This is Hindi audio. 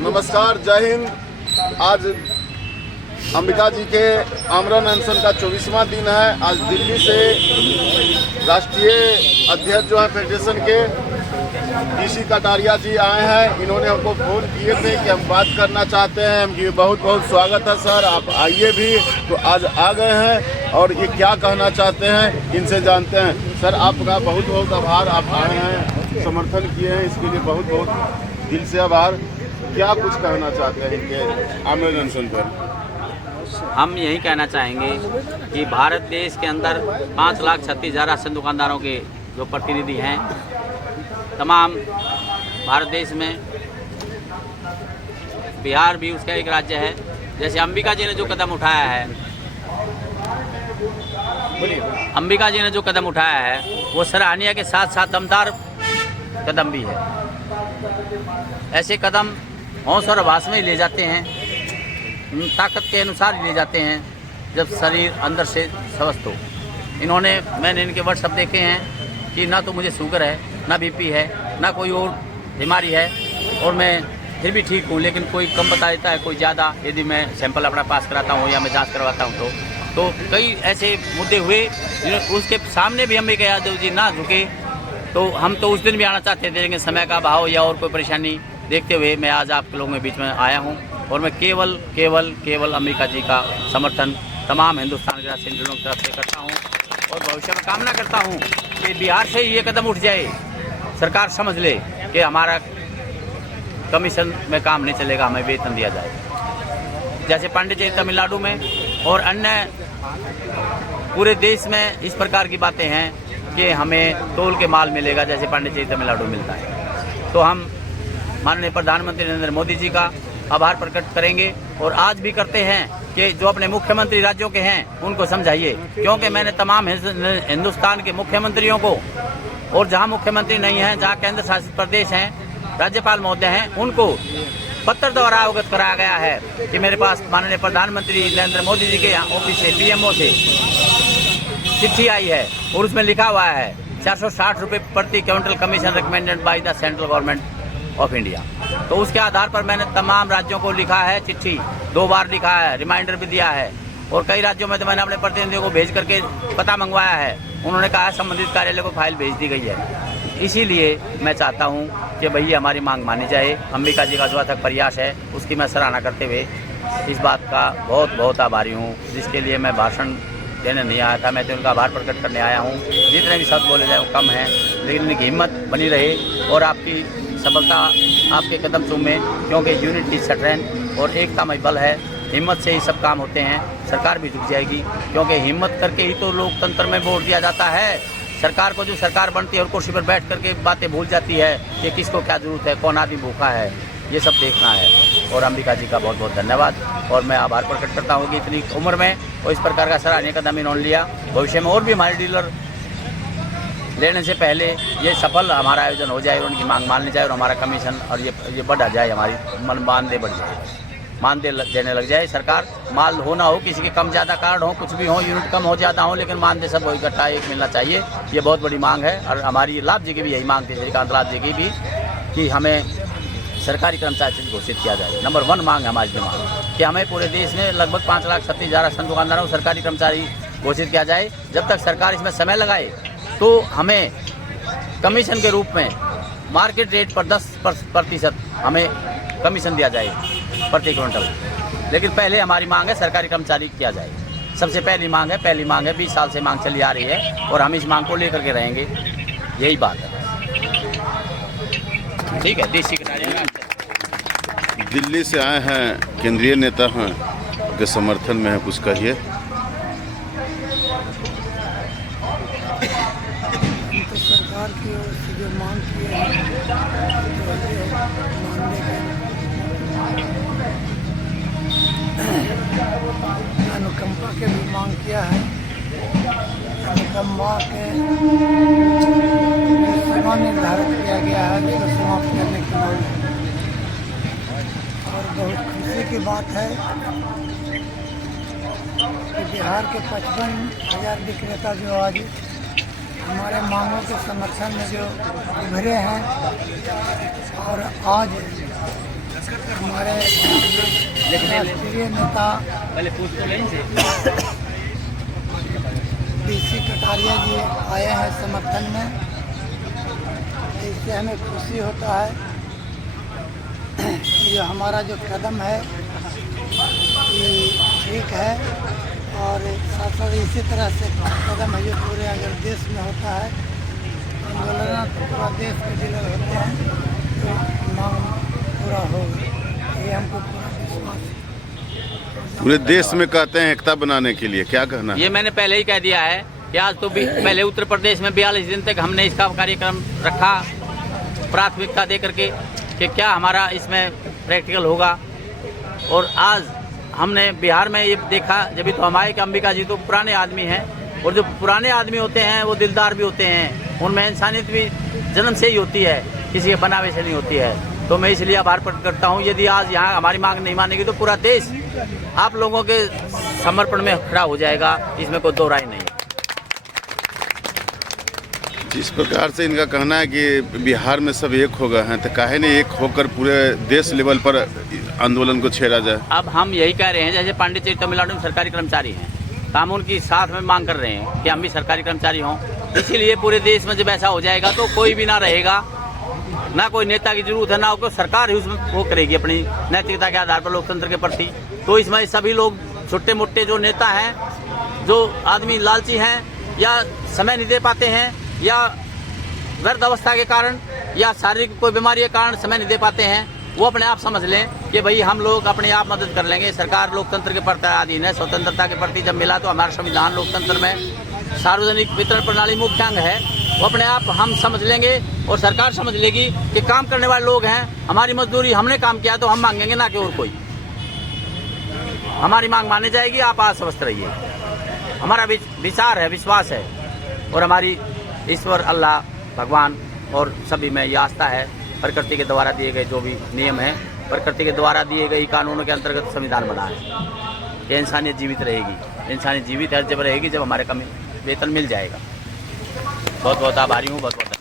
नमस्कार, जय हिंद। आज अंबिका जी के आमरण अनशन का 24वां दिन है। आज दिल्ली से राष्ट्रीय अध्यक्ष जो है फेडरेशन के DC कटारिया जी आए हैं। इन्होंने हमको फोन किए थे कि हम बात करना चाहते हैं। हम बहुत बहुत स्वागत है सर, आप आइए भी। तो आज आ गए हैं और ये क्या कहना चाहते हैं इनसे जानते हैं। सर आपका बहुत बहुत आभार, आप आए हैं, समर्थन किए हैं, इसके लिए बहुत बहुत दिल से आभार। क्या कुछ कहना चाहते हैं इनके आमरण अनशन पर? हम यही कहना चाहेंगे कि भारत देश के अंदर 5,36,000 राशन दुकानदारों के जो प्रतिनिधि हैं तमाम भारत देश में, बिहार भी उसका एक राज्य है। जैसे अंबिका जी ने जो कदम उठाया है, अंबिका जी ने जो कदम उठाया है वो सराहनीय के साथ साथ दमदार कदम भी है। ऐसे कदम हौस और आभास में ले जाते हैं, ताकत के अनुसार ले जाते हैं जब शरीर अंदर से स्वस्थ हो। मैंने इनके व्हाट्सएप देखे हैं कि ना तो मुझे शुगर है, ना BP है, ना कोई और बीमारी है, और मैं फिर भी ठीक हूँ। लेकिन कोई कम बता देता है, कोई ज़्यादा। यदि मैं सैंपल अपना पास कराता हूँ या मैं जांच करवाता हूँ तो कई ऐसे मुद्दे हुए उसके सामने भी अंबिका यादव जी ना झुके। तो हम तो उस दिन भी आना चाहते थे, लेकिन समय का अभाव या और कोई परेशानी देखते हुए मैं आज आप लोगों के बीच में आया हूँ। और मैं केवल अंबिका जी का समर्थन तमाम हिंदुस्तान के राष्ट्रीय की तरफ से करता हूँ और भविष्य में कामना करता हूँ कि बिहार से ये कदम उठ जाए, सरकार समझ ले कि हमारा कमीशन में काम नहीं चलेगा, हमें वेतन दिया जाए। जैसे पांडिचेरी तमिलनाडु में और अन्य पूरे देश में इस प्रकार की बातें हैं कि हमें तोल के माल मिलेगा जैसे पांडिचेरी तमिलनाडु मिलता है। तो हम माननीय प्रधानमंत्री नरेंद्र मोदी जी का आभार प्रकट करेंगे और आज भी करते हैं कि जो अपने मुख्यमंत्री राज्यों के हैं उनको समझाइए, क्योंकि मैंने तमाम हिंदुस्तान के मुख्यमंत्रियों को, और जहां मुख्यमंत्री नहीं हैं, जहां केंद्र शासित प्रदेश हैं, राज्यपाल महोदय हैं, उनको पत्र द्वारा अवगत कराया गया है कि मेरे पास माननीय प्रधानमंत्री नरेंद्र मोदी जी के ऑफिस से, PMO से चिट्ठी आई है और उसमें लिखा हुआ है 460 रुपये प्रति quintal commission recommended by the central government of India. तो उसके आधार पर मैंने तमाम राज्यों को लिखा है, चिट्ठी 2 बार लिखा है, रिमाइंडर भी दिया है। और कई राज्यों में तो मैंने अपने प्रतिनिधियों को भेज करके पता मंगवाया है, उन्होंने कहा संबंधित कार्यालय को फाइल भेज दी गई है। इसीलिए मैं चाहता हूं कि भैया हमारी मांग मानी जाए। अंबिका जी का जो अथक प्रयास है उसकी मैं सराहना करते हुए इस बात का बहुत बहुत आभारी हूँ, जिसके लिए मैं भाषण देने नहीं आया था। मैं तो उनका आभार प्रकट करने आया हूँ। जितने भी शब्द बोले जाए वो कम है, लेकिन इनकी हिम्मत बनी रहे और आपकी सफलता आपके कदम चूमे, क्योंकि यूनिट की स्ट्रेंथ और एकता में बल है। हिम्मत से ही सब काम होते हैं। सरकार भी झुक जाएगी, क्योंकि हिम्मत करके ही तो लोकतंत्र में वोट दिया जाता है। सरकार को जो सरकार बनती है और कुर्सी पर बैठ करके बातें भूल जाती है कि किसको क्या जरूरत है, कौन आदमी भूखा है, ये सब देखना है। और अंबिका जी का बहुत बहुत धन्यवाद और मैं आभार प्रकट करता हूँ कि इतनी उम्र में और इस प्रकार का सराहनीय कदम इन्होंने लिया। भविष्य में और भी हमारे डीलर लेने से पहले ये सफल हमारा आयोजन हो जाए, उनकी मांग मान ली जाए और हमारा कमीशन और ये बढ़ जाए, हमारी मानदेय बढ़ जाए, मानदेय देने लग जाए। सरकार माल हो ना हो, किसी के कम ज़्यादा कार्ड हो, कुछ भी हो, यूनिट कम हो ज़्यादा हो, लेकिन मानदेय सब इकट्ठा एक मिलना चाहिए। ये बहुत बड़ी मांग है और हमारी लाभ जी की भी यही मांग थी, श्रीकांत लाभ जी की भी, कि हमें सरकारी कर्मचारी घोषित किया जाए। नंबर 1 मांग है हमारी मांग कि हमें पूरे देश में लगभग 5,36,000 राशन दुकानदारों को सरकारी कर्मचारी घोषित किया जाए। जब तक सरकार इसमें समय लगाए तो हमें कमीशन के रूप में मार्केट रेट पर 10% हमें कमीशन दिया जाए प्रति क्विंटल। लेकिन पहले हमारी मांग है सरकारी कर्मचारी किया जाए। सबसे पहली मांग है 20 साल से मांग चली आ रही है और हम इस मांग को लेकर के रहेंगे, यही बात है। ठीक है। DC दिल्ली से आए हैं, केंद्रीय नेता हैं, के समर्थन में है, कुछ कहिए। सरकार की ओर से जो मांग की है अनुकंपा के भी मांग किया है। अनुकंपा के सीमा निर्धारित किया गया है उसको समाप्त करने की मांग है। और बहुत खुशी की बात है कि बिहार के 55,000 विक्रेता जो आज हमारे मांगों के समर्थन में जो उभरे हैं और आज हमारे हमारे राष्ट्रीय नेता पीसी कटारिया जी आए हैं समर्थन में। इससे हमें खुशी होता है कि हमारा जो कदम है ये ठीक है, और साथ साथ इसी तरह से कदम है जो पूरे अगर देश में होता है आंदोलन तो पूरा देश के जिले होते हैं तो मांग पूरा होगा, ये हमको पूरा विश्वास है। पूरे देश में कहते हैं एकता बनाने के लिए, क्या कहना है? ये मैंने पहले ही कह दिया है कि आज तो पहले उत्तर प्रदेश में 42 दिन तक हमने इसका कार्यक्रम रखा प्राथमिकता दे करके कि क्या हमारा इसमें प्रैक्टिकल होगा, और आज हमने बिहार में ये देखा जब तो हमारे कि अंबिका जी तो पुराने आदमी हैं, और जो पुराने आदमी होते हैं वो दिलदार भी होते हैं, उनमें इंसानियत भी जन्म से ही होती है, किसी के बनावे से नहीं होती है। तो मैं इसलिए आभार प्रकट करता हूँ। यदि आज यहाँ हमारी मांग नहीं मानेगी तो पूरा देश आप लोगों के समर्पण में खड़ा हो जाएगा, इसमें कोई दो राय नहीं है। जिस प्रकार से इनका कहना है कि बिहार में सब एक हो गए हैं, तो काहे नहीं एक होकर पूरे देश लेवल पर आंदोलन को छेड़ा जाए? अब हम यही कह रहे हैं, जैसे पांडिचेरी तमिलनाडु में सरकारी कर्मचारी हैं, तो हम उनकी साथ में मांग कर रहे हैं कि हम भी सरकारी कर्मचारी हों। इसीलिए पूरे देश में जब ऐसा हो जाएगा तो कोई भी ना रहेगा, ना कोई नेता की जरूरत है, ना कोई सरकार ही उसमें वो करेगी अपनी नैतिकता के आधार पर लोकतंत्र के प्रति। तो इसमें सभी लोग छोटे मोटे जो नेता हैं, जो आदमी लालची हैं या समय नहीं दे पाते हैं या वृद्ध अवस्था के कारण या शारीरिक कोई बीमारी के कारण समय नहीं दे पाते हैं, वो अपने आप समझ लें कि भाई हम लोग अपने आप मदद कर लेंगे। सरकार लोकतंत्र के प्रति अधीन है, स्वतंत्रता के प्रति जब मिला तो हमारा संविधान लोकतंत्र में सार्वजनिक वितरण प्रणाली मुख्य अंग है, वो अपने आप हम समझ लेंगे और सरकार समझ लेगी कि काम करने वाले लोग हैं, हमारी मजदूरी हमने काम किया तो हम मांगेंगे, ना कि और कोई। हमारी मांग मानी जाएगी, आप आश्वस्त रहिए। हमारा विचार है, विश्वास है, और हमारी ईश्वर अल्लाह भगवान और सभी में यह आस्था है। प्रकृति के द्वारा दिए गए जो भी नियम हैं, प्रकृति के द्वारा दिए गए कानूनों के अंतर्गत संविधान बना है। ये इंसानियत जीवित रहेगी, इंसानियत जीवित है जब रहेगी जब हमारे कम वेतन मिल जाएगा। बहुत बहुत आभारी हूँ, बहुत बहुत